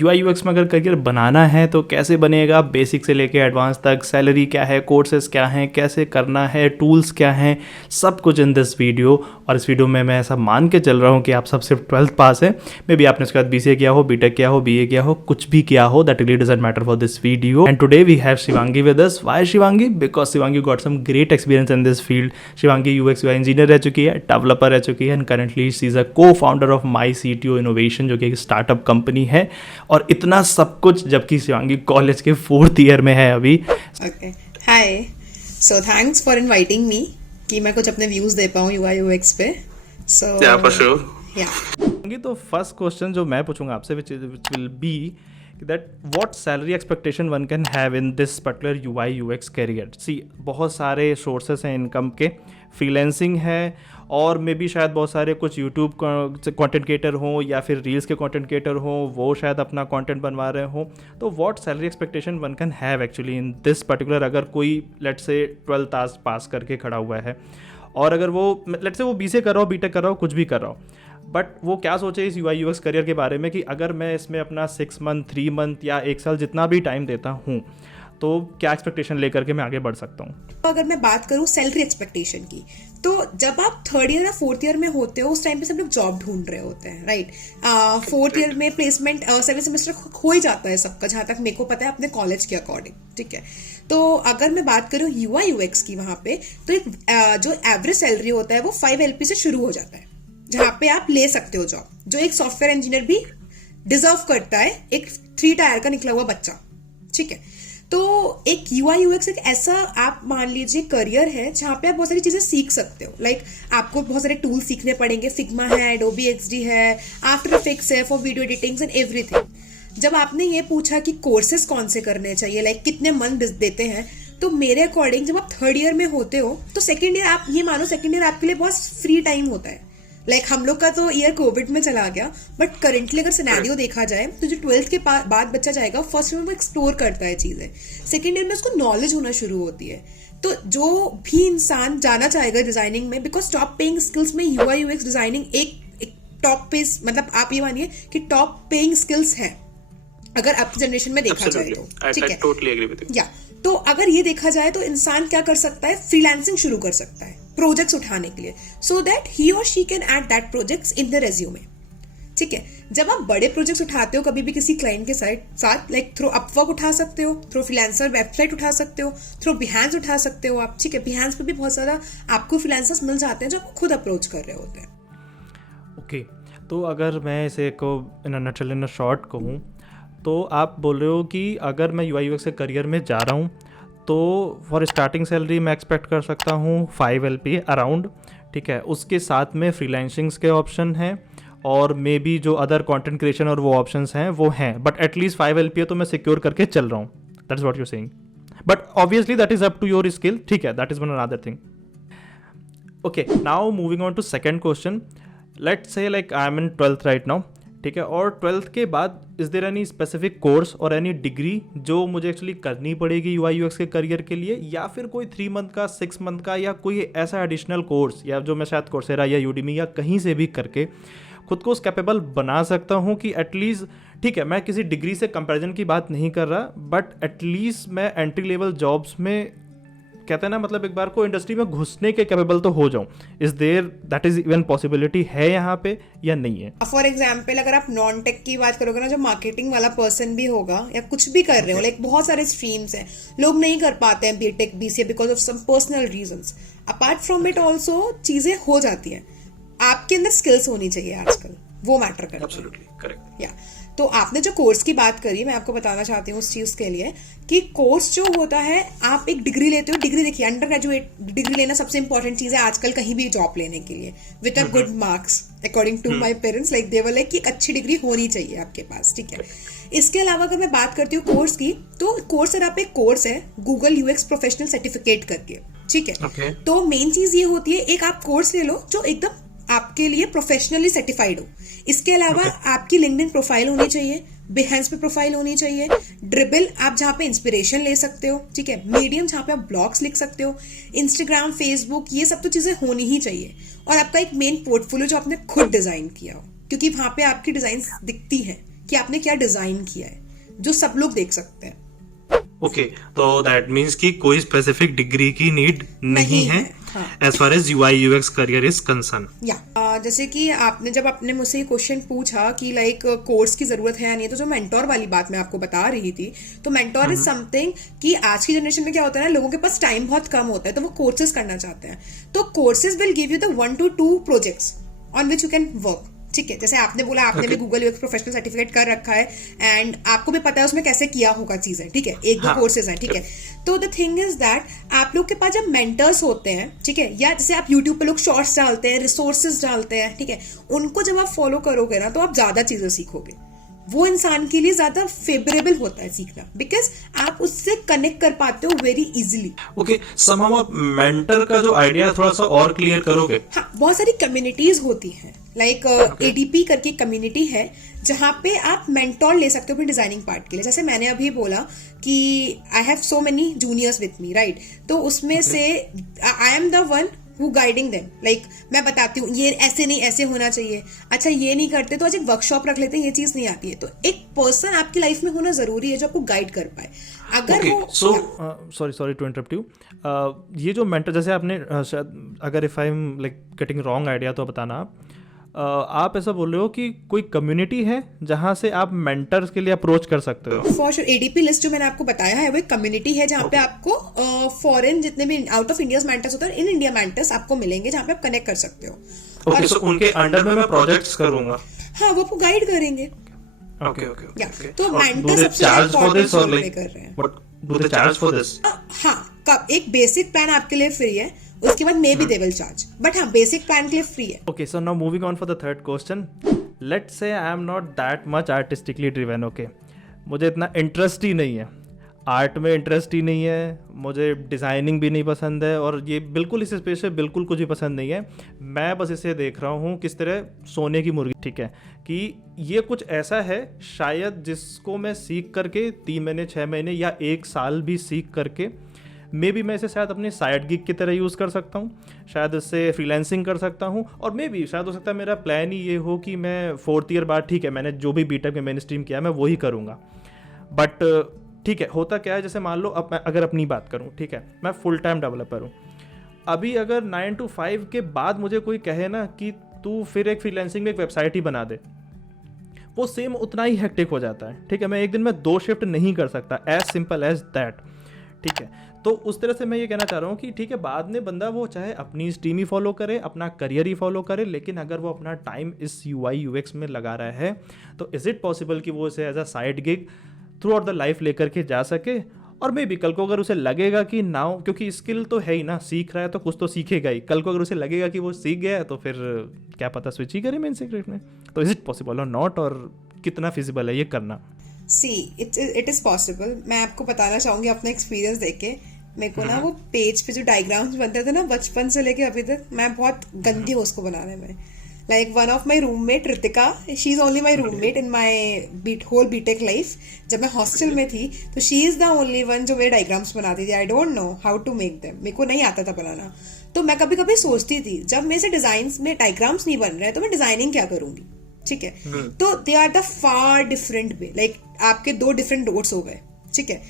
UI UX में अगर career बनाना है तो कैसे बनेगा, बेसिक से लेके एडवांस तक, सैलरी क्या है, कोर्सेज क्या हैं, कैसे करना है, टूल्स क्या हैं, सब कुछ इन दिस वीडियो। और इस वीडियो में मैं ऐसा मान के चल रहा हूँ कि आप सब सिर्फ 12th पास है, मे बी आपने उसके बाद बीसीए किया हो, बीटेक किया हो, बीए किया हो, कुछ भी किया हो, that really doesn't matter for this video. And today we have Shivangi with us. Why Shivangi? Because Shivangi got some great experience in this field. Shivangi UX UI engineer रह चुकी है, डेवलपर रह चुकी है, and currently she is a cofounder of my CTO innovation, जो कि एक startup company है। और इतना सब कुछ जबकि शिवांगी कॉलेज के 4th ईयर में है अभी। Hi, so thanks for inviting me कि मैं कुछ अपने व्यूज दे पाऊँ यूआई यूएक्स पे। सो for sure. तो फर्स्ट क्वेश्चन जो मैं पूछूंगा आपसे which will be that what salary expectation one can have in this particular UI UX career. See, बहुत सारे सोर्सेस हैं इनकम के, फ्रीलैंसिंग है, और मे बी शायद बहुत सारे कुछ यूट्यूब कंटेंट क्रिएटर हों या फिर रील्स के कंटेंट क्रिएटर हों, वो शायद अपना कंटेंट बनवा रहे हों। तो what salary expectation one can have actually in this particular, अगर कोई लेट्स से 12th पास करके खड़ा हुआ है, और अगर वो लेट्स से वो बीसीए कर रहा हो, बीटेक कर रहा हो, कुछ भी कर रहा हो, बट वो क्या सोचे इस यूआई यूएक्स करियर के बारे में कि अगर मैं इसमें अपना 6 मंथ, 3 मंथ या 1 साल जितना भी टाइम देता हूँ, तो क्या एक्सपेक्टेशन लेकर के मैं आगे बढ़ सकता हूँ? तो अगर मैं बात करूँ सैलरी एक्सपेक्टेशन की, तो जब आप 3rd ईयर या 4th ईयर में होते हो, उस टाइम पे सब लोग जॉब ढूंढ रहे होते हैं, राइट। 4th ईयर में प्लेसमेंट 7 सेमेस्टर हो ही जाता है सबका, जहां तक मेरे को पता है अपने कॉलेज के अकॉर्डिंग, ठीक है। तो अगर मैं बात करूँ यूआई यूएक्स की, वहां पे तो एक जो एवरेज सैलरी होता है वो 5 LP से शुरू हो जाता है, जहां पे आप ले सकते हो जॉब, जो एक सॉफ्टवेयर इंजीनियर भी डिजर्व करता है, एक 3 टायर का निकला हुआ बच्चा, ठीक है। तो एक यूआई यूएक्स एक ऐसा आप मान लीजिए करियर है जहां पे आप बहुत सारी चीजें सीख सकते हो। लाइक आपको बहुत सारे टूल सीखने पड़ेंगे, फिग्मा है, एडोबी एक्सडी है, आफ्टर इफेक्ट्स है for video editing and everything. जब आपने ये पूछा कि कोर्सेज कौन से करने चाहिए, लाइक कितने मंथ देते हैं, तो मेरे अकॉर्डिंग जब आप 3rd ईयर में होते हो तो 2nd ईयर, आप ये मानो 2nd ईयर आपके लिए बहुत फ्री टाइम होता है। लाइक हम लोग का तो ईयर कोविड में चला गया, बट करंटली अगर सिनेरियो देखा जाए तो जो 12th के बाद बच्चा जाएगा, फर्स्ट ईयर में वो एक्सप्लोर करता है चीजें, 2nd ईयर में उसको नॉलेज होना शुरू होती है। तो जो भी इंसान जाना चाहेगा डिजाइनिंग में, बिकॉज टॉप पेइंग स्किल्स में यूआई यूएक्स डिजाइनिंग एक टॉप पे, मतलब आप ये मानिए कि टॉप पेइंग स्किल्स है अगर आपकी जनरेशन में देखा जाए तो, ठीक है। Totally agree with you. या तो अगर ये देखा जाए तो इंसान क्या कर सकता है, फ्रीलांसिंग शुरू कर सकता है प्रोजेक्ट्स उठाने के लिए, सो दैट ही और she can add that projects in the resume, ठीक है। जब आप बड़े प्रोजेक्ट्स उठाते हो कभी भी किसी क्लाइंट के साथ, लाइक थ्रू अपवर्क उठा सकते हो, थ्रू फ्रीलांसर वेबसाइट उठा सकते हो, थ्रू बिहांस उठा सकते हो आप, ठीक है। बिहांस पे भी बहुत सारा आपको फ्रीलांसर्स मिल जाते हैं जो आपको खुद अप्रोच कर रहे होते हैं। ओके, तो अगर मैं इसे को इन a nutshell, in a short कहूँ, तो आप बोल रहे हो कि अगर मैं यूआई यूएक्स के करियर में जा रहा हूँ तो फॉर स्टार्टिंग सैलरी मैं एक्सपेक्ट कर सकता हूँ 5 LP अराउंड, ठीक है। उसके साथ में फ्रीलांसिंग्स के ऑप्शन हैं, और मे बी जो अदर कंटेंट क्रिएशन और वो ऑप्शंस हैं वो हैं, बट एटलीस्ट 5 LP तो मैं सिक्योर करके चल रहा हूँ, that is what you saying. But obviously that is up to your skill, ठीक है, that is one another thing. Okay, now moving on to second question. Let's say like I am in 12th right now, ठीक है, और 12th के बाद is there any specific course और any degree जो मुझे एक्चुअली करनी पड़ेगी यूआई यूएक्स के करियर के लिए, या फिर कोई 3 मंथ का, 6 मंथ का, या कोई ऐसा एडिशनल कोर्स, या जो मैं शायद कोर्सेरा या यूडीमी या कहीं से भी करके खुद को उस कैपेबल बना सकता हूँ कि एटलीस्ट, ठीक है, मैं किसी डिग्री से कंपैरिजन की बात नहीं कर रहा, बट एटलीस्ट मैं एंट्री लेवल जॉब्स में, कहते हैं ना, मतलब एक बार को इंडस्ट्री में घुसने के कैपेबल तो हो जाऊं। Is there that is even possibility है यहाँ पे या नहीं है? फॉर एग्जाम्पल अगर आप नॉन टेक की बात करोगे ना, जो मार्केटिंग वाला पर्सन भी होगा या कुछ भी कर रहे हो, लाइक बहुत सारे स्ट्रीम्स हैं, लोग नहीं कर पाते हैं BTech BCA because of some personal reasons. Apart from it also चीजें हो जाती हैं, आपके अंदर स्किल्स होनी चाहिए आजकल, वो मैटर करता है। Absolutely correct. या तो आपने जो कोर्स की बात करी, मैं आपको बताना चाहती हूँ उस चीज के लिए कि कोर्स जो होता है, आप एक डिग्री लेते हो, डिग्री देखिए, अंडर ग्रेजुएट डिग्री लेना सबसे इंपॉर्टेंट चीज है आजकल कहीं भी जॉब लेने के लिए, with a good marks according to my parents, like they were like कि एक अच्छी डिग्री होनी चाहिए आपके पास, ठीक है। इसके अलावा अगर मैं बात करती हूँ कोर्स की, तो कोर्स आप एक कोर्स है गूगल यूएक्स प्रोफेशनल सर्टिफिकेट करके, ठीक है। तो मेन चीज ये होती है, एक आप कोर्स ले लो जो एकदम आपके लिए प्रोफेशनली सर्टिफाइड हो। इसके अलावा आपकी लिंक्डइन प्रोफाइल होनी चाहिए, बिहेंस पे प्रोफाइल होनी चाहिए, ड्रिबल आप जहाँ पे इंस्पिरेशन ले सकते हो, ठीक है, मीडियम जहाँ पे आप ब्लॉग्स लिख सकते हो, इंस्टाग्राम, फेसबुक, ये सब तो चीजें होनी ही चाहिए, और आपका एक मेन पोर्टफोलियो जो आपने खुद डिजाइन किया हो, क्योंकि वहां पे आपकी डिजाइन दिखती है कि आपने क्या डिजाइन किया है, जो सब लोग देख सकते हैं। ओके, तो दैट मीन्स कि कोई स्पेसिफिक डिग्री की नीड नहीं है as far as UI UX career is concern. जैसे कि जब आपने मुझसे ये क्वेश्चन पूछा कि लाइक कोर्स की जरूरत है या नहीं, तो जो मेंटोर वाली बात मैं आपको बता रही थी, तो मेंटोर इज समथिंग कि आज की जनरेशन में क्या होता है ना, लोगों के पास टाइम बहुत कम होता है, तो वो कोर्सेज करना चाहते हैं। तो courses will give you the 1 to 2 projects on which you can work. ठीक है, जैसे आपने बोला आपने भी गूगल यूएक्स प्रोफेशनल सर्टिफिकेट कर रखा है एंड आपको भी पता है उसमें कैसे किया होगा चीजें। ठीक है, 1-2 कोर्सेज हैं। ठीक है, तो द थिंग इज दैट आप लोग के पास जब मेंटर्स होते हैं, ठीक है, या जैसे आप यूट्यूब पे लोग शॉर्ट्स डालते हैं, रिसोर्सेज डालते हैं, ठीक है, उनको जब आप फॉलो करोगे ना, तो आप ज्यादा चीजें सीखोगे। वो इंसान के लिए ज्यादा फेवरेबल होता है सीखना, बिकॉज आप उससे कनेक्ट कर पाते हो वेरी इजिली। ओके, समहाउ आप मेंटर का जो आइडिया थोड़ा सा और क्लियर करोगे? हाँ, बहुत सारी कम्युनिटीज होती हैं, लाइक एडीपी करके कम्युनिटी है जहाँ पे आप मेंटोर ले सकते हो अपने डिजाइनिंग पार्ट के लिए। जैसे मैंने अभी बोला कि I have so many juniors with me, right, तो उसमें से I am the one who guiding them, like मैं बताती हूँ ये ऐसे नहीं ऐसे होना चाहिए, अच्छा ये नहीं करते तो आज एक वर्कशॉप रख लेते हैं, ये चीज नहीं आती है। तो एक पर्सन आपकी लाइफ में होना जरूरी है जो आपको गाइड कर पाए। अगर वो सॉरी टू इंटरप्ट यू, ये जो मेंटर, जैसे आपने शायद अगर if I am like getting wrong idea तो बताना आप ऐसा बोल रहे हो कि कोई कम्युनिटी है जहां से आप मेंटर्स के लिए अप्रोच कर सकते हो? फॉर श्योर, एडीपी लिस्ट जो मैंने आपको बताया है वो एक कम्युनिटी है जहाँ पे आपको फॉरेन जितने भी आउट ऑफ इंडिया मेंटर्स होते हैं, इन इंडिया मेंटर्स आपको मिलेंगे जहाँ पे आप कनेक्ट कर सकते हो। ओके, सो उनके अंडर में मैं प्रोजेक्ट्स करूंगा? हाँ, वो आपको गाइड करेंगे। ओके, तो मेंटर सबसे इम्पोर्टेंट रोल प्ले कर रहे हैं। Do they charge for this? हाँ, एक बेसिक प्लान आपके लिए फ्री है, उसके बाद may be they will charge, but हाँ बेसिक प्लान के लिए फ्री है। Okay, so now moving on for the third question. Let's से I am not that much artistically driven. Okay, मुझे इतना इंटरेस्ट ही नहीं है, आर्ट में इंटरेस्ट ही नहीं है, मुझे डिज़ाइनिंग भी नहीं पसंद है, और ये बिल्कुल इस स्पेस से बिल्कुल कुछ भी पसंद नहीं है। मैं बस इसे देख रहा हूँ किस तरह सोने की मुर्गी। ठीक है, कि ये कुछ ऐसा है शायद जिसको मैं सीख करके 3 महीने 6 महीने या 1 साल भी सीख करके मे बी मैं इसे शायद अपनी साइड गिग की तरह यूज़ कर सकता हूँ, शायद इससे फ्रीलांसिंग कर सकता हूँ, और मे बी शायद हो सकता है मेरा प्लान ही ये हो कि मैं 4th ईयर बाद, ठीक है, मैंने जो भी बीटेक में मेन स्ट्रीम किया मैं वही करूँगा। बट ठीक है, होता क्या है, जैसे मान लो अब मैं अगर अपनी बात करूँ, ठीक है, मैं फुल टाइम डेवलपर हूँ। अभी अगर 9 to 5 के बाद मुझे कोई कहे ना कि तू फिर एक फ्रीलांसिंग में एक वेबसाइट ही बना दे, वो सेम उतना ही हेक्टिक हो जाता है। ठीक है, मैं एक दिन में 2 शिफ्ट नहीं कर सकता, एज सिंपल एज दैट। ठीक है, तो उस तरह से मैं ये कहना चाह रहा हूँ कि ठीक है, बाद में बंदा वो चाहे अपनी स्ट्रीम ही फॉलो करे, अपना करियर ही फॉलो करे, लेकिन अगर वो अपना टाइम इस UI UX में लगा रहा है तो इज़ इट पॉसिबल कि वो इसे as a side gig throughout the life लेकर के जा सके। और मे बी कल को अगर उसे लगेगा कि नाउ, क्योंकि स्किल तो है ही ना, सीख रहा है तो कुछ तो सीखेगा ही, कल को अगर उसे लगेगा कि वो सीख गया है तो फिर क्या पता स्विच ही करे मेन सीक्रेट में। तो इज़ इट पॉसिबल और नॉट, और कितना फिजिबल है ये करना? See it is possible. मैं आपको बताना चाहूंगी अपना एक्सपीरियंस देके। मेरे को ना वो पेज पे जो डायग्राम्स बनते थे ना बचपन से लेके अभी तक, मैं बहुत गंदी हूँ उसको बनाने में। Like one of my roommate Ritika, she is only my roommate in my whole BTech life. जब मैं हॉस्टल में थी तो she is the only one जो मेरे डायग्राम्स बनाती थी। I don't know how to make them, मेरे को नहीं आता था बनाना। तो मैं कभी कभी सोचती थी जब मेरे से डिजाइन में डायग्राम्स नहीं बन रहे तो मैं डिजाइनिंग क्या करूंगी। ठीक है, तो they are the far different way. Like आपके 2 डिफरेंट डोट्स हो गए। ठीक है,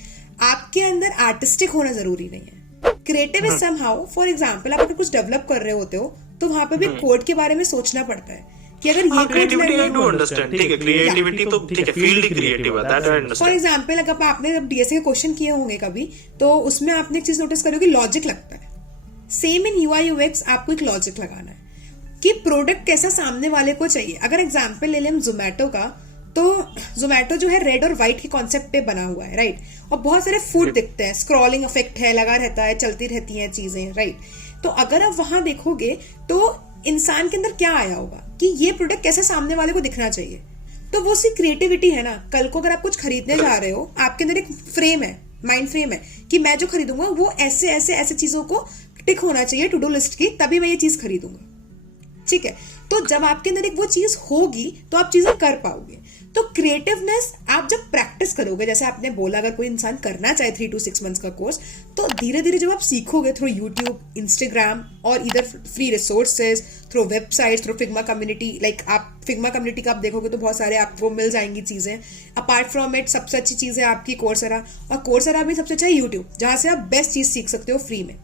आपके अंदर आर्टिस्टिक होना जरूरी नहीं है, creative is somehow. For example, आप अगर कुछ डेवलप कर रहे होते हो तो वहां पे भी कोड के बारे में सोचना पड़ता है कि अगर ये क्रिएटिविटी आई डू अंडरस्टैंड। ठीक है, क्रिएटिविटी तो ठीक है, फील्ड क्रिएटिव है, that I understand. For example, अगर आपने जब डीएसए के क्वेश्चन किए होंगे कभी, तो उसमें आपने एक चीज नोटिस करी होगी, लॉजिक लगता है। सेम इन यूआई यूएक्स आपको एक लॉजिक लगाना है कि प्रोडक्ट कैसा सामने वाले को चाहिए। अगर एग्जांपल ले लें जोमैटो का, तो जोमैटो जो है रेड और व्हाइट के कॉन्सेप्ट पे बना हुआ है, राइट, और बहुत सारे फूड दिखते हैं, स्क्रॉलिंग इफेक्ट है, लगा रहता है, चलती रहती हैं चीजें, राइट। तो अगर आप वहां देखोगे तो इंसान के अंदर क्या आया होगा कि ये प्रोडक्ट कैसे सामने वाले को दिखना चाहिए। तो वो सी क्रिएटिविटी है ना। कल को अगर आप कुछ खरीदने जा रहे हो, आपके अंदर एक फ्रेम है, माइंड फ्रेम है कि मैं जो खरीदूंगा वो ऐसे ऐसे ऐसे चीजों को टिक होना चाहिए टू डू लिस्ट की, तभी मैं ये चीज खरीदूंगा। ठीक है, तो जब आपके अंदर एक वो चीज होगी तो आप चीजें कर पाओगे। तो क्रिएटिवनेस आप जब प्रैक्टिस प्रैक्टिस करोगे, जैसे आपने बोला अगर कोई इंसान करना चाहे 3 to 6 मंथ्स का कोर्स, तो धीरे धीरे जब आप सीखोगे थ्रू यूट्यूब, इंस्टाग्राम और इधर free resources, through website, through Figma community, like आप फिग्मा कम्युनिटी का आप देखोगे तो बहुत सारे आपको मिल जाएंगी चीज़ें। अपार्ट फ्रॉम इट सबसे अच्छी चीज़ है आपकी कोर्सेरा, और कोर्सेरा भी सबसे अच्छा है यूट्यूब, जहाँ से आप बेस्ट चीज़ सीख सकते हो फ्री में।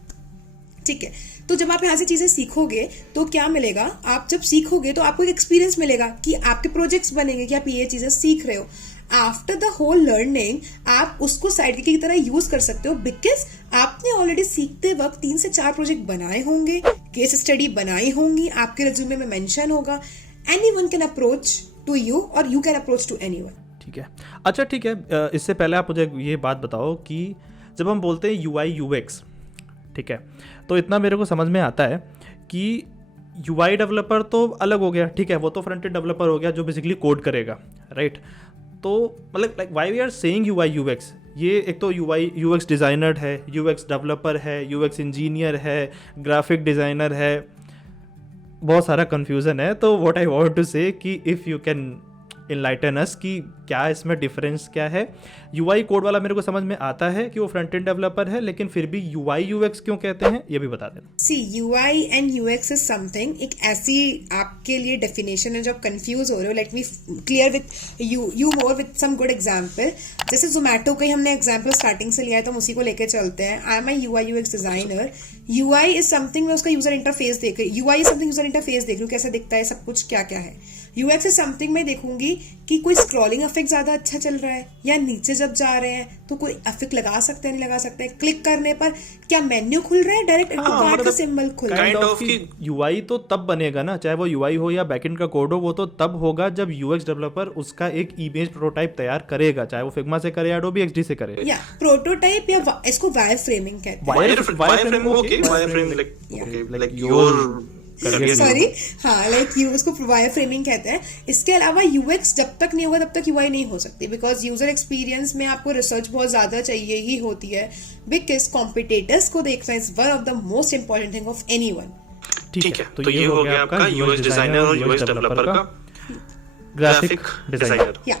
ठीक है, तो जब आप यहाँ से चीजें सीखोगे तो क्या मिलेगा, आप जब सीखोगे तो आपको एक एक्सपीरियंस मिलेगा कि आपके प्रोजेक्ट्स बनेंगे कि आप ये चीजें सीख रहे हो। आफ्टर द होल लर्निंग आप उसको साइड की तरह यूज कर सकते हो, बिकॉज आपने ऑलरेडी सीखते वक्त 3 से 4 प्रोजेक्ट बनाए होंगे, केस स्टडी बनाई होंगी, आपके रिज्यूमे में मेंशन होगा। Anyone can approach to you और you can approach to anyone. ठीक है, अच्छा ठीक है, इससे पहले आप मुझे ये बात बताओ कि जब हम बोलते हैं UI UX, ठीक है, तो इतना मेरे को समझ में आता है कि UI डेवलपर तो अलग हो गया, ठीक है, वो तो फ्रंट एंड डेवलपर हो गया जो बेसिकली कोड करेगा, राइट। तो मतलब like why we are saying UI UX, ये एक तो UI UX डिज़ाइनर है, UX डेवलपर है, UX इंजीनियर है, ग्राफिक डिज़ाइनर है, बहुत सारा कन्फ्यूज़न है। तो व्हाट आई वांट टू से कि इफ़ यू कैन इनलाइटन अस कि क्या इसमें डिफरेंस क्या है। UI कोड वाला मेरे को समझ में आता है कि वो फ्रंट एंड डेवलपर है, लेकिन फिर भी UI UX क्यों कहते हैं ये भी बता देना। सी UI and UX is something, एक ऐसी आपके लिए डेफिनेशन है जो आप कंफ्यूज हो रहे हो। Let me clear with you more with some good example. जैसे जोमेटो का ही हमने एग्जांपल स्टार्टिंग से लिया है तो हम उसी को लेके चलते हैं। I am UI UX designer. UI is something, मैं उसका यूजर इंटरफेस देख रही हूँ, UI is something user interface देख रही हूँ, कैसा दिखता है, सब कुछ क्या क्या है। UX इज समथिंग मैं देखूंगी कि कोई स्क्रॉलिंग इफेक्ट ज्यादा अच्छा चल रहा है, या नीचे जब जा रहे हैं तो कोई इफेक्ट लगा सकते हैं नहीं लगा सकते हैं, क्लिक करने पर क्या मेन्यू खुल रहा है, डायरेक्ट कार्ड का सिंबल खुल रहा है। काइंड ऑफ कि UI तो तब बनेगा ना, चाहे वो UI हो या बैकएंड का कोड हो, वो तो तब होगा जब UX डेवलपर उसका एक इमेज प्रोटोटाइप तैयार करेगा, चाहे वो फिग्मा से करे या Adobe XD से करे। या प्रोटोटाइप, या इसको वायर फ्रेमिंग कहते हैं। सॉरी, हाँ, लाइक यू उसको वायर फ्रेमिंग कहते हैं। इसके अलावा UX जब तक नहीं होगा तब तक UI नहीं हो सकती, बिकॉज यूजर एक्सपीरियंस में आपको रिसर्च बहुत ज्यादा चाहिए ही होती है, बिकॉज कॉम्पिटिटर्स को देखना is one of the most important thing of anyone. ठीक है, तो ये हो गया आपका UX डिजाइनर और UX डेवलपर का ग्राफिक डिजाइनर। या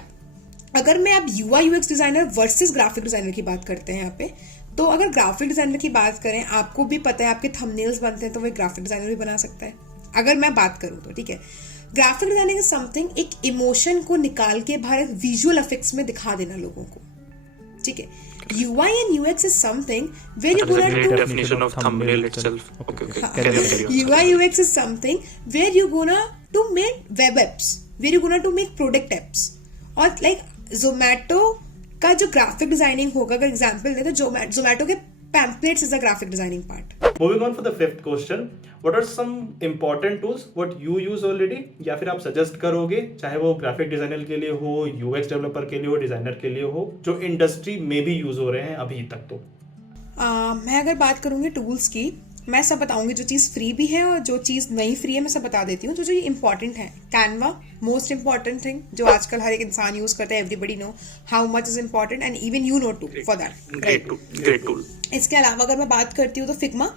अगर मैं अब UI UX designer versus graphic designer की बात करते हैं यहाँ पे, तो अगर ग्राफिक डिजाइनर की बात करें, आपको भी पता है आपके थंबनेल्स बनते हैं तो वो ग्राफिक डिजाइनर भी बना सकता है, अगर मैं बात करूं तो। ठीक है, ग्राफिक डिजाइनिंग इज समथिंग, एक इमोशन को निकाल के बाहर एक विजुअल इफेक्ट्स में दिखा देना लोगों को। ठीक है, UI and UX is something where you gonna do definition of thumbnail itself. Okay. UI UX is something where you gonna to make web apps, where you gonna to make product apps, और like Zomato का जो graphic designing होगा, अगर example दे तो Zomato के pamphlets is the graphic designing part. Moving on for the fifth question, what are some important tools what you use already, या फिर आप सजेस्ट करोगे, चाहे वो ग्राफिक डिजाइनर के लिए हो, UX डेवलपर के लिए हो, डिजाइनर के लिए हो, जो इंडस्ट्री में भी यूज हो रहे हैं अभी तक। तो मैं अगर बात करूंगी टूल्स की, मैं सब बताऊंगी, जो चीज़ फ्री भी है और जो चीज़ नहीं फ्री है मैं सब बता देती हूँ। जो ये इंपॉर्टेंट है, कैनवा मोस्ट इंपॉर्टेंट थिंग, जो आजकल हर एक इंसान यूज करता है, everybody know how much is important and even you know to for that, Great tool. इसके अलावा अगर मैं बात करती हूँ तो फिग्मा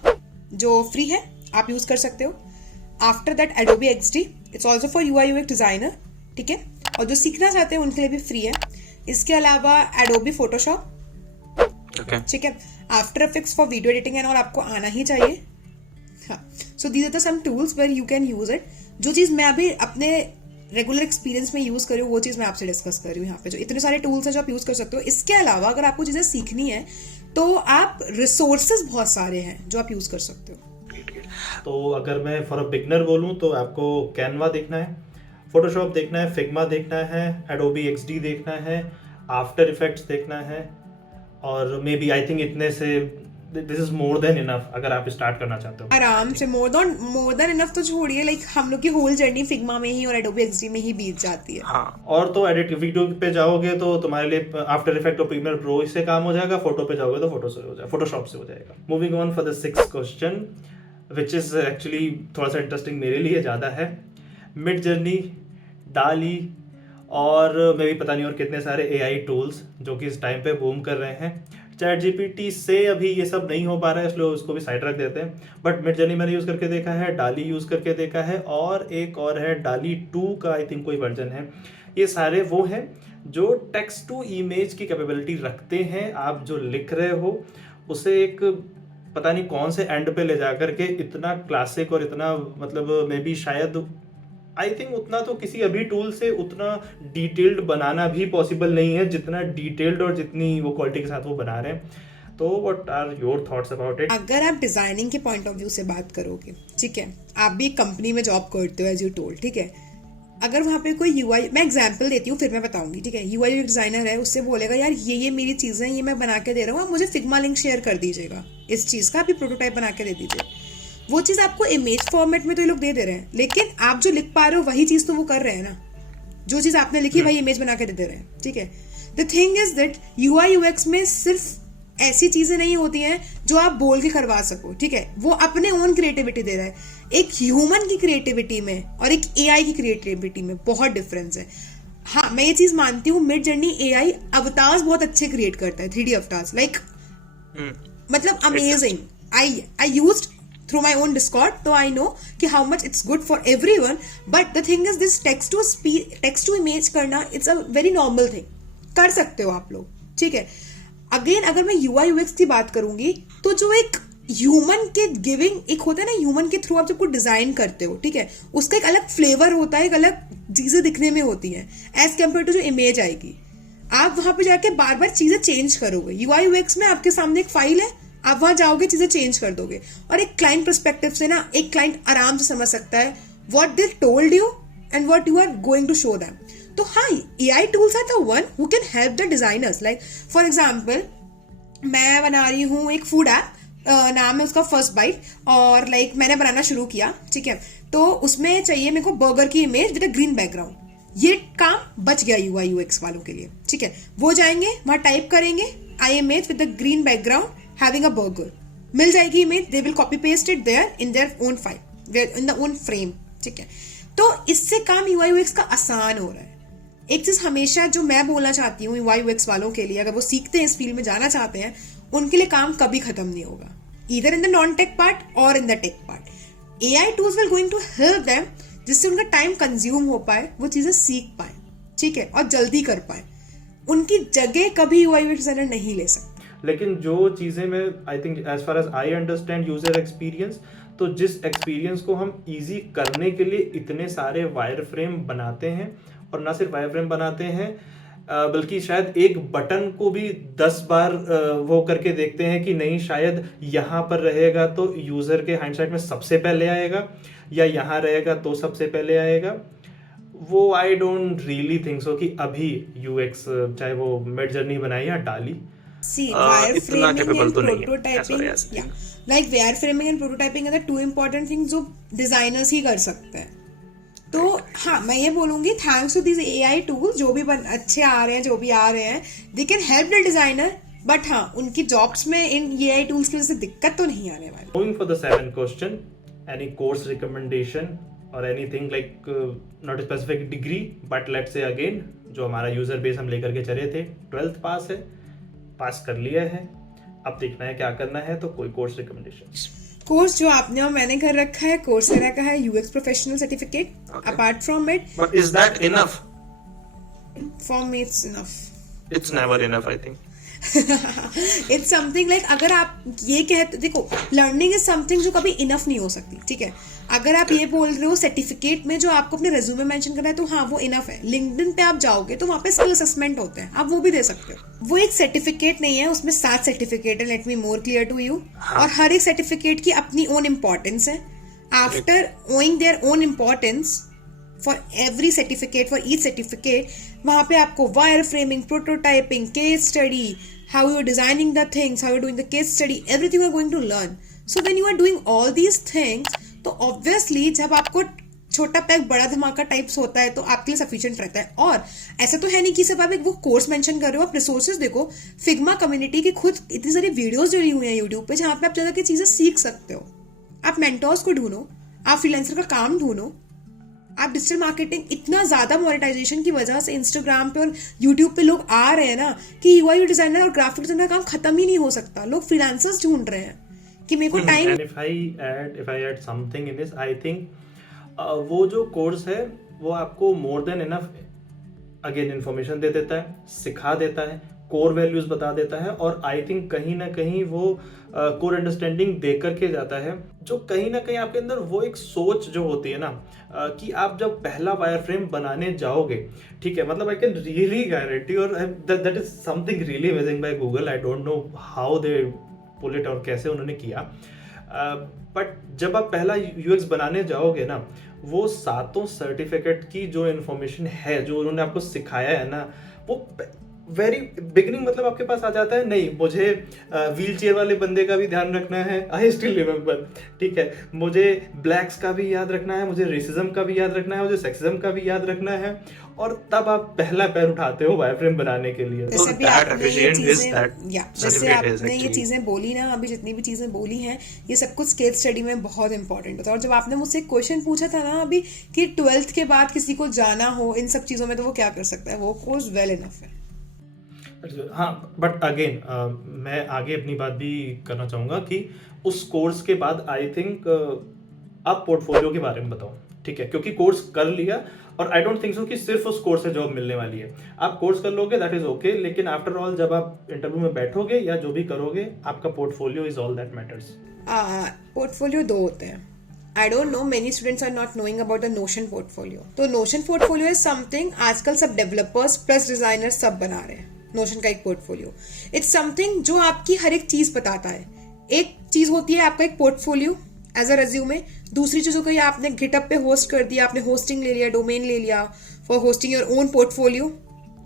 जो फ्री है आप यूज कर सकते हो। After that Adobe XD, it's also for UI UX designer. ठीक है, और जो सीखना चाहते हैं उनके लिए भी फ्री है। इसके अलावा Adobe Photoshop, ठीक है, after effects for video editing and और आपको आना ही चाहिए। हाँ, so these are the some tools where you can use it. जो चीज़ मैं अभी अपने रेगुलर एक्सपीरियंस में यूज कर रही हूँ वो चीज़ मैं आपसे डिस्कस कर रही हूँ यहाँ पे। जो इतने सारे टूल्स हैं जो आप यूज कर सकते हो। इसके अलावा अगर आपको चीज़ें सीखनी है तो आप रिसोर्सेज बहुत सारे हैं जो आप यूज कर सकते हो। तो अगर मैं फॉर अ बिगनर बोलूँ तो आपको कैनवा देखना है, फोटोशॉप देखना है, फिग्मा देखना है, Adobe XD देखना है, आफ्टर इफेक्ट्स देखना है, और मे बी आई थिंक इतने से this is more than enough अगर आप स्टार्ट करना चाहते हो। आराम से मोर देन इनफ तो छोड़िए, लाइक हम लोग की होल जर्नी फिग्मा में ही और Adobe XD में ही बीत जाती है। हाँ, और तो एडिट वीडियो पे जाओगे तो तुम्हारे लिए आफ्टर इफेक्ट और प्रीमियर प्रो इससे काम हो जाएगा, फोटो पे जाओगे तो फोटोशॉप से हो जाएगा। Moving on for the sixth question which is actually थोड़ा सा इंटरेस्टिंग मेरे लिए ज़्यादा है। मिड जर्नी, डाली और मैं भी पता नहीं और कितने सारे AI टूल्स जो कि इस टाइम पे बूम कर रहे हैं। ChatGPT से अभी ये सब नहीं हो पा रहा है, इसलिए उसको भी साइड रख देते हैं। बट मिड जर्नी मैंने यूज़ करके देखा है, डाली यूज़ करके देखा है, और एक और है डाली 2 का आई थिंक कोई वर्जन है। ये सारे वो हैं जो टेक्स्ट टू इमेज की कैपेबिलिटी रखते हैं, आप जो लिख रहे हो उसे एक पता नहीं कौन से एंड पे ले जा करके इतना क्लासिक और इतना मतलब मे बी शायद आई थिंक उतना तो किसी अभी टूल से उतना डिटेल्ड बनाना भी पॉसिबल नहीं है जितना डिटेल्ड और जितनी वो क्वालिटी के साथ वो बना रहे हैं। तो what are your thoughts about it? अगर आप डिजाइनिंग के पॉइंट ऑफ व्यू से बात करोगे, ठीक है, आप भी एक कंपनी में जॉब करते हो एज यू टोल्ड, ठीक है, अगर वहाँ पे कोई यूआई, मैं एग्जांपल देती हूँ फिर मैं बताऊंगी, ठीक है, यूआई डिजाइनर है, उससे बोलेगा यार ये मेरी चीज़ें ये मैं बना के दे रहा हूँ, आप मुझे फिग्मा लिंक शेयर कर दीजिएगा इस चीज़ का, आप प्रोटोटाइप बना के दे दीजिए। वो चीज़ आपको इमेज फॉर्मेट में तो ये लोग दे रहे हैं, लेकिन आप जो लिख पा रहे हो वही चीज़ तो वो कर रहे हैं ना, जो चीज़ आपने लिखी वही इमेज बना के दे रहे हैं, ठीक है। The thing is that UI UX में सिर्फ ऐसी चीजें नहीं होती हैं जो आप बोल के करवा सको, ठीक है, वो अपने ओन क्रिएटिविटी दे रहा है। एक ह्यूमन की क्रिएटिविटी में और एक एआई की क्रिएटिविटी में बहुत डिफरेंस है। हाँ, मैं ये चीज मानती हूँ, मिड जर्नी एआई अवतार्स बहुत अच्छे क्रिएट करता है, 3D अवतार्स, लाइक मतलब amazing. I used through my own Discord, तो I know कि how much it's good for everyone, but the thing is this text to image करना it's a very normal thing, कर सकते हो आप लोग, ठीक है। अगेन अगर मैं UI UX की बात करूंगी तो जो एक ह्यूमन के गिविंग एक होता है ना, ह्यूमन के थ्रू आप जब कुछ डिजाइन करते हो, ठीक है, उसका एक अलग फ्लेवर होता है, एक अलग चीजें दिखने में होती हैं एज कम्पेयर टू जो इमेज आएगी। आप वहां पे जाके बार बार चीजें चेंज करोगे। UI UX में आपके सामने एक फाइल है, आप वहां जाओगे चीजें चेंज कर दोगे, और एक क्लाइंट पर्सपेक्टिव से ना एक क्लाइंट आराम से समझ सकता है what they told you and what you are going to show them. तो हाँ, AI tools are the one who can help the designers. Like for example मैं बना रही हूँ एक फूड ऐप, नाम है उसका फर्स्ट बाइट, और लाइक मैंने बनाना शुरू किया, ठीक है, तो उसमें चाहिए मेरे को बर्गर की image with a green background. ये काम बच गया यूआई यूएक्स वालों के लिए, ठीक है, वो जाएंगे वहां टाइप करेंगे I image with a green background having a burger, मिल जाएगी image, they will copy paste it there in their own file, in the own frame, ठीक है। तो इससे काम यूआई यूएक्स का आसान हो रहा है। एक चीज हमेशा जो मैं बोलना चाहती हूँ यूआई यूएक्स वालों के लिए, अगर वो सीखते हैं, इस फील्ड में जाना चाहते हैं, उनके लिए काम कभी खत्म नहीं होगा, either in the non tech part और in the tech part. AI tools will going to help them, जिससे उनका टाइम कंज्यूम हो पाए, वो चीजें सीख पाए, ठीक है, और जल्दी कर पाए। उनकी जगह कभी यूआई यूएक्स डिजाइनर नहीं ले सकते। लेकिन जो चीज़ें में I think as far as I understand user experience, तो जिस एक्सपीरियंस को हम इजी करने के लिए इतने सारे वायर फ्रेम बनाते हैं, और ना सिर्फ वायर फ्रेम बनाते हैं बल्कि शायद एक बटन को भी 10 बार वो करके देखते हैं कि नहीं शायद यहाँ पर रहेगा तो यूज़र के हाइंडसाइट में सबसे पहले आएगा, या यहाँ रहेगा तो सबसे पहले आएगा। वो I don't really think so कि अभी यूएक्स चाहे वो मिड जर्नी बनाई या डाली, See, wireframing and तो नहीं है, prototyping, ऐसा yeah, like wireframing and prototyping are the two important things जो designers ही कर सकते हैं। तो हाँ, मैं ये बोलूंगी thanks to this AI tools, जो भी अच्छे आ रहे हैं, जो भी आ रहे हैं, they can help the designer, but हाँ, उनकी जॉब्स में इन AI टूल्स की वजह से दिक्कत तो नहीं आने वाली। Going for the second question, any course recommendation or anything like not a specific degree, but let's say again जो हमारा यूजर बेस हम लेकर के चले थे, 12th पास है, पास कर लिया है, अब देखना है क्या करना है, तो कोई कोर्स रिकमेंडेशन। कोर्स जो आपने और मैंने कर रखा है, कोर्सेरा का है UX professional certificate. Apart from it, But is that enough? For me it's enough. It's never enough, I think. It's something like, अगर आप ये कहते, देखो लर्निंग इज समथिंग जो कभी इनफ नहीं हो सकती, ठीक है। अगर आप ये बोल रहे हो सर्टिफिकेट में जो आपको अपने रेज्यूमे मेंशन करना है, तो हाँ वो इनफ है। लिंक्डइन पे आप जाओगे तो वहाँ पे स्किल असेसमेंट होते हैं, आप वो भी दे सकते हो। वो एक सर्टिफिकेट नहीं है, उसमें 7 सर्टिफिकेट है, let me more clear to you, और हर एक सर्टिफिकेट की अपनी ओन इम्पोर्टेंस है। After owing their own importance for every certificate, for each certificate, वहाँ पे आपको wireframing, prototyping, case study, how you are designing the things, how you are doing the case study, everything you are going to learn. So when you are doing all these things, तो obviously जब आपको छोटा pack बड़ा धमाका types होता है तो आपके लिए सफिशिएंट रहता है। और ऐसा तो है नहीं कि सिर्फ आप एक वो कोर्स मेंशन कर रहे हो, आप रिसोर्सेज देखो, फिग्मा कम्युनिटी की खुद इतनी सारी वीडियोस डली हुई हैं यूट्यूब पे, जहाँ पे आप ज्यादा की चीजें सीख सकते हो। आप मेंटोर्स को ढूंढो, आप फ्रीलांसर का काम ढूंढो, आप डिजिटल मार्केटिंग, इतना ज्यादा मोनेटाइजेशन की वजह से इंस्टाग्राम पे और यूट्यूब पे लोग आ रहे हैं ना कि यूआई डिजाइनर और ग्राफिक डिजाइनर का काम खत्म ही नहीं हो सकता। लोग फ्रीलांसर्स ढूंढ रहे हैं कि मेरे को time. And if I add something in this, I think वो जो कोर्स है वो आपको more than enough again information दे देता है, सिखा देता है, कोर वैल्यूज बता देता है, और आई थिंक कहीं ना कहीं वो कोर अंडरस्टैंडिंग दे करके जाता है, जो कहीं ना कहीं आपके अंदर वो एक सोच जो होती है ना कि आप जब पहला वायर फ्रेम बनाने जाओगे, ठीक है, मतलब आई कैन रियली गारंटी, और that is something really amazing by Google. I don't know how they pull it और कैसे उन्होंने किया, बट जब आप पहला यूएक्स बनाने जाओगे ना, वो 7 सर्टिफिकेट की जो इन्फॉर्मेशन है, जो उन्होंने आपको सिखाया है ना, वो वेरी बिगिनिंग मतलब आपके पास आ जाता है, नहीं मुझे व्हील चेयर वाले बंदे का भी ध्यान रखना है, आई स्टिल रिमेंबर, ठीक है, मुझे ब्लैक्स का भी याद रखना है, मुझे रेसिज्म का भी याद रखना है, मुझे सेक्सिज्म का भी याद रखना है, और तब आप पहला पैर उठाते हो वायरफ्रेम बनाने के लिए। जैसे अभी that आपने ये efficient is चीजें that जैसे certificate is आपने ये actually. चीजें बोली ना, अभी जितनी भी चीजें बोली हैं, ये सब कुछ केस स्टडी में बहुत इंपॉर्टेंट होता है। और जब आपने मुझसे एक क्वेश्चन पूछा था ना अभी कि 12th के बाद किसी को जाना हो इन सब चीजों में, तो वो क्या कर सकता है, वो कोर्स वेल इनफ है। हाँ, बट अगेन मैं आगे अपनी बात भी करना चाहूँगा कि उस कोर्स के बाद आई थिंक आप पोर्टफोलियो के बारे में बताओ, ठीक है, क्योंकि कोर्स कर लिया, और आई डोंट थिंक सो कि सिर्फ उस कोर्स से जॉब मिलने वाली है। आप कोर्स कर लोगे दैट इज ओके, लेकिन आफ्टर ऑल जब आप इंटरव्यू में बैठोगे या जो भी करोगे, आपका portfolio is all that matters. Portfolio 2 होते हैं। I don't know, many students are not knowing about the notion portfolio. तो नोशन पोर्टफोलियो इज समथिंग आजकल सब डेवलपर्स प्लस डिजाइनर्स सब बना रहे हैं। नोशन का एक पोर्टफोलियो, इट्स समथिंग जो आपकी हर एक चीज बताता है। एक चीज होती है आपका एक पोर्टफोलियो एज अ रेज्यूमे, दूसरी चीज हो गई आपने गिटअप पे होस्ट कर दिया, आपने होस्टिंग ले लिया, डोमेन ले लिया for hosting your own portfolio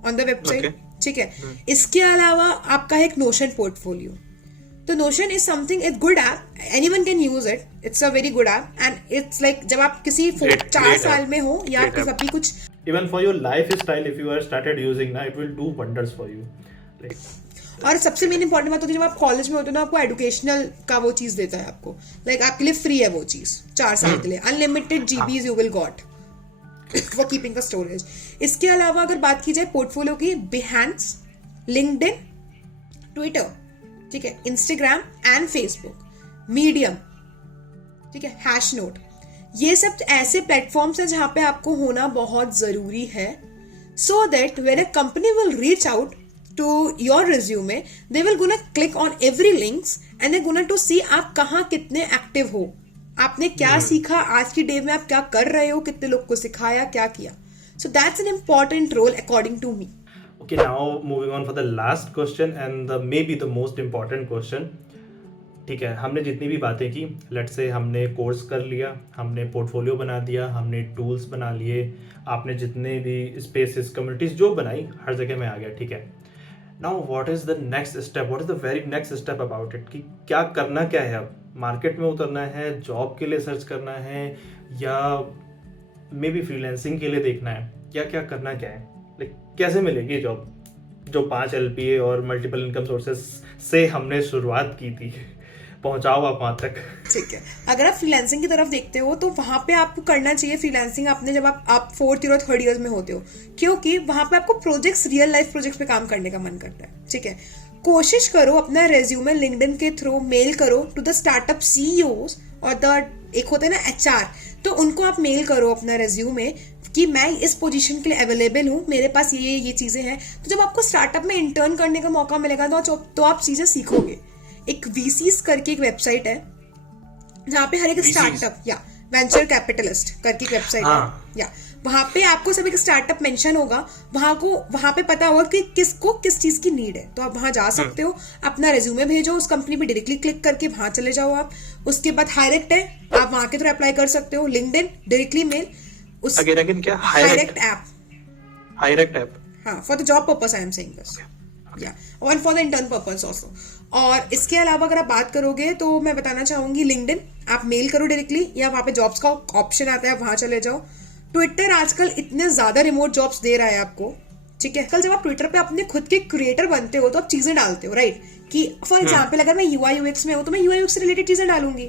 on the website, ठीक है। इसके अलावा आपका है एक नोशन पोर्टफोलियो। तो notion is something, it's good app, anyone can use it, it's a very good app, and it's like जब आप किसी 4 साल में हो या आपको सभी कुछ, even for your lifestyle, if you are started using now, it will do wonders for you, like, और सबसे मेन इंपॉर्टेंट बात होती है जब आप कॉलेज में होते हो ना, आपको एजुकेशनल का वो चीज देता है आपको, लाइक आपके लिए फ्री है वो चीज 4 साल के लिए, unlimited GBs you will got for keeping the storage. इसके अलावा अगर बात की जाए पोर्टफोलियो की, बिहेंस, लिंक्डइन, ट्विटर, ठीक है, इंस्टाग्राम एंड फेसबुक, मीडियम, ठीक है, हैशनोट, ये सब ऐसे प्लेटफॉर्म्स हैं जहां पे आपको होना बहुत जरूरी है, so that when a company will reach out to your resume, they will gonna click on every links and they're gonna to see आप कहाँ कितने एक्टिव हो, आपने क्या सीखा, आज की डे में आप क्या कर रहे हो, कितने लोग को सिखाया, क्या किया। So that's an important role according to me. Okay, now moving on for the last question and maybe the most important question. ठीक है, हमने जितनी भी बातें की, लेट्स से हमने कोर्स कर लिया, हमने पोर्टफोलियो बना दिया, हमने टूल्स बना लिए, आपने जितने भी स्पेसेस कम्युनिटीज जो बनाई हर जगह में आ गया, ठीक है। Now what is the next step, what is the very next step about it, कि क्या करना क्या है, अब मार्केट में उतरना है, जॉब के लिए सर्च करना है, या मे बी फ्रीलांसिंग के लिए देखना है, क्या क्या करना क्या है, लाइक कैसे मिलेगी जॉब, जो 5 LPA और मल्टीपल इनकम सोर्सेस से हमने शुरुआत की थी, पहुंचाओ आप वहां तक। ठीक है, अगर आप फ्रीलांसिंग की तरफ देखते हो तो वहां पे आपको करना चाहिए फ्रीलांसिंग आपने जब आप 4th ईयर और 3rd ईयर में होते हो, क्योंकि वहां पे आपको प्रोजेक्ट्स, रियल लाइफ प्रोजेक्ट्स पे काम करने का मन करता है, ठीक है। कोशिश करो अपना रेज्यूमे लिंक्डइन के थ्रू मेल करो टू द स्टार्टअप सीईओज और द एक होता है ना HR, तो उनको आप मेल करो अपना रेज्यूमे कि मैं इस पोजीशन के लिए अवेलेबल हूँ, मेरे पास ये चीजें हैं। तो जब आपको स्टार्टअप में इंटर्न करने का मौका मिलेगा तो आप चीजें सीखोगे। एक VCs करके एक वेबसाइट है जहाँ पे हर एक स्टार्टअप या वेंचर कैपिटलिस्ट करके एक वेबसाइट है, या वहां पे आपको सब एक स्टार्टअप मेंशन होगा, वहां पे पता होगा कि किसको किस चीज की नीड है, तो आप वहां जा सकते हो, अपना रेज्यूमे भेजो, उस कंपनी पे डायरेक्टली क्लिक करके वहां चले जाओ आप। उसके बाद हायरेक्ट है, आप वहां के थ्रू अप्लाई कर सकते हो, लिंक्डइन डायरेक्टली मेल, उस अगेन क्या हायरेक्ट ऐप, हाँ, for the job purpose I am saying this, या और for the intern purpose also. और इसके अलावा अगर आप बात करोगे तो मैं बताना चाहूंगी लिंक्डइन आप मेल करो डायरेक्टली, या वहां पे जॉब्स का ऑप्शन आता है, वहां चले जाओ। ट्विटर आजकल इतने ज्यादा रिमोट जॉब्स दे रहा है आपको, ठीक है। कल जब आप ट्विटर पे अपने खुद के क्रिएटर बनते हो तो आप चीजें डालते हो, राइट, कि फॉर एग्जाम्पल अगर मैं UI UX में हूं तो मैं UI UX से रिलेटेड चीजें डालूंगी,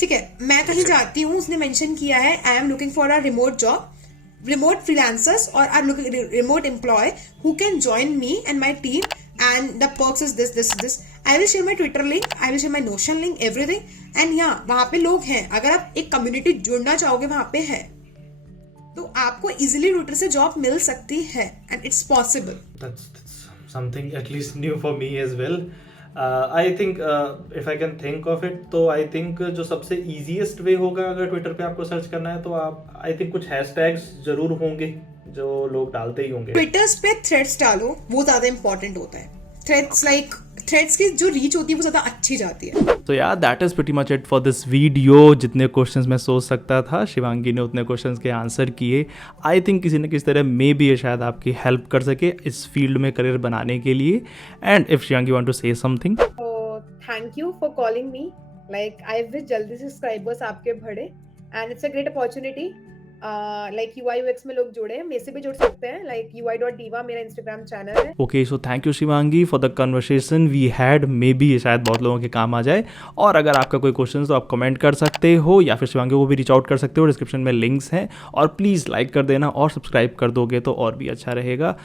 ठीक है। मैं कहीं जाती हूँ, उसने मेंशन किया है I am looking for a remote job, remote freelancers or are looking remote employee who can join me and my team, and the perks is this. I will share my Twitter link, I will share my Notion link, everything, and yeah, वहाँ पे लोग हैं, अगर आप एक community जुड़ना चाहोगे वहाँ पे है। तो आपको इजिली ट्विटर से जॉब मिल सकती है and it's possible. That's something at least new for me as well. I think if I can think of it, तो I think जो सबसे easiest way होगा अगर ट्विटर पे आपको सर्च करना है तो आप I think कुछ hashtags जरूर होंगे जो लोग डालते ही होंगे. ट्विटर्स पे थ्रेड्स डालो, वो ज्यादा इंपॉर्टेंट होता है. थ्रेड्स की जो रीच होती है वो ज्यादा अच्छी जाती है. तो यार that is pretty much it for this video. जितने क्वेश्चंस मैं सोच सकता था शिवांगी ने उतने क्वेश्चंस के आंसर किए. आई थिंक किसी न किसी तरह मे भी ये शायद आपकी हेल्प कर सके इस फील्ड में करियर बनाने के लिए. And if Shivangi want to say something. Thank you for calling me. Like I wish जल्दी से सब्सक्राइबर्स आपके बढ़े and it's a great opportunity. Like UI UX में लोग जुड़े हैं, मेरे से भी जुड़ सकते हैं. लाइक UI.diva मेरा इंस्टाग्राम चैनल है. Okay, so thank you Shivangi for the conversation we had. Maybe ये शायद बहुत लोगों के काम आ जाए. और अगर आपका कोई क्वेश्चन तो आप कमेंट कर सकते हो या फिर शिवांगी को भी रीच आउट कर सकते हो. डिस्क्रिप्शन में लिंक्स हैं. और प्लीज़ लाइक कर देना और सब्सक्राइब कर दोगे तो और भी अच्छा रहेगा.